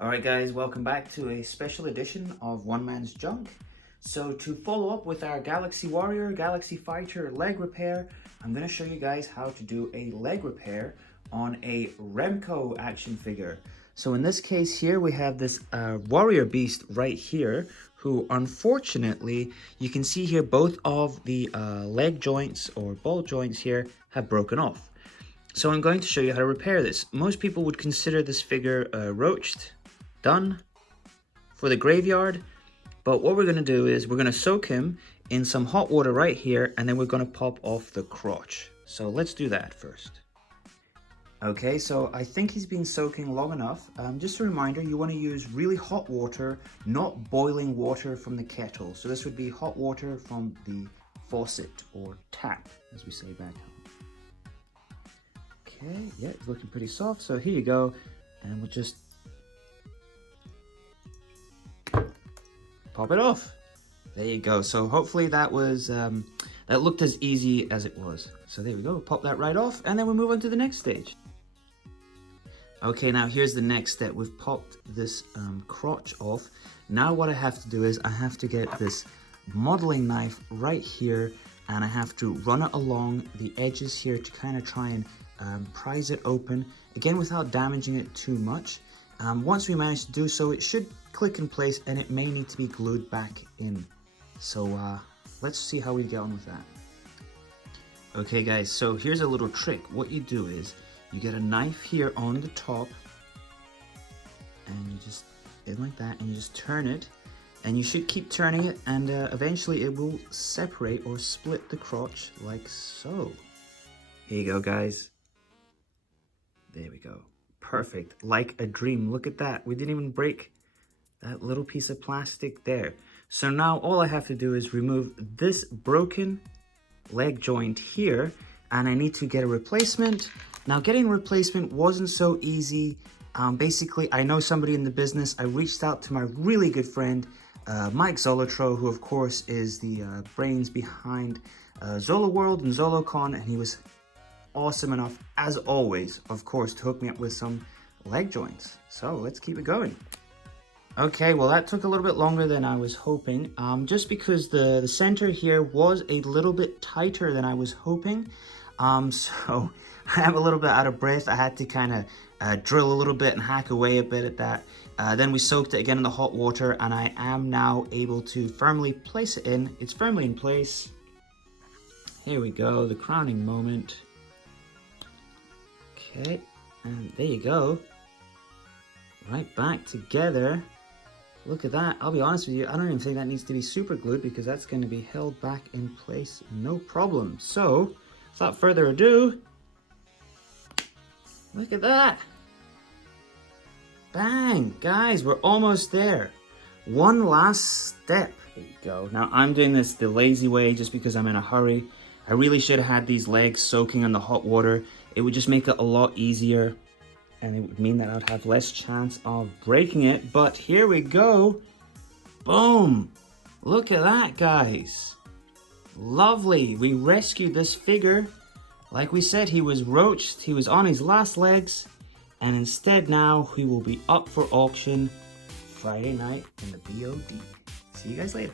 Alright guys, welcome back to a special edition of One Man's Junk. So to follow up with our Galaxy Warrior, Galaxy Fighter leg repair, I'm going to show you guys how to do a leg repair on a REMCO action figure. So in this case here we have this warrior beast right here, who unfortunately, you can see here both of the leg joints or ball joints here have broken off. So I'm going to show you how to repair this. Most people would consider this figure roached, done for the graveyard, but what we're going to do is we're going to soak him in some hot water right here, and then we're going to pop off the crotch. So let's do that first. Okay, so I think he's been soaking long enough. Just a reminder, you want to use really hot water, not boiling water from the kettle. So this would be hot water from the faucet or tap, as we say back home. Okay, yeah, it's looking pretty soft. So here you go, and we'll just pop it off. There you go. So hopefully that was that looked as easy as it was. So there we go. Pop that right off, and then we move on to the next stage. Okay, now here's the next step. We've popped this crotch off. Now what I have to do is I have to get this modeling knife right here, and I have to run it along the edges here to kind of try and prise it open, again without damaging it too much. Once we manage to do so, it should click in place, and it may need to be glued back in. So let's see how we get on with that. Okay guys, so here's a little trick. What you do is you get a knife here on the top, and you just like that, and you just turn it, and you should keep turning it, and eventually it will separate or split the crotch like so. Here you go guys. There we go. Perfect, like a dream. Look at that. We didn't even break that little piece of plastic there. So now all I have to do is remove this broken leg joint here, and I need to get a replacement. Now getting a replacement wasn't so easy. Basically, I know somebody in the business. I reached out to my really good friend, Mike Zolotro, who of course is the brains behind Zola World and ZoloCon, and he was awesome enough, as always, of course, to hook me up with some leg joints. So let's keep it going. Okay, well that took a little bit longer than I was hoping, just because the center here was a little bit tighter than I was hoping. So I am a little bit out of breath. I had to kind of drill a little bit and hack away a bit at that. Then we soaked it again in the hot water, and I am now able to firmly place it in. It's firmly in place. Here we go, the crowning moment. Okay, and there you go. Right back together. Look at that. I'll be honest with you, I don't even think that needs to be super glued, because that's going to be held back in place no problem. So, without further ado, look at that. Bang! Guys, we're almost there. One last step. There you go. Now, I'm doing this the lazy way just because I'm in a hurry. I really should have had these legs soaking in the hot water. It would just make it a lot easier, and it would mean that I'd have less chance of breaking it. But here we go. Boom. Look at that, guys. Lovely. We rescued this figure. Like we said, he was roached. He was on his last legs. And instead now he will be up for auction Friday night in the BOD. See you guys later.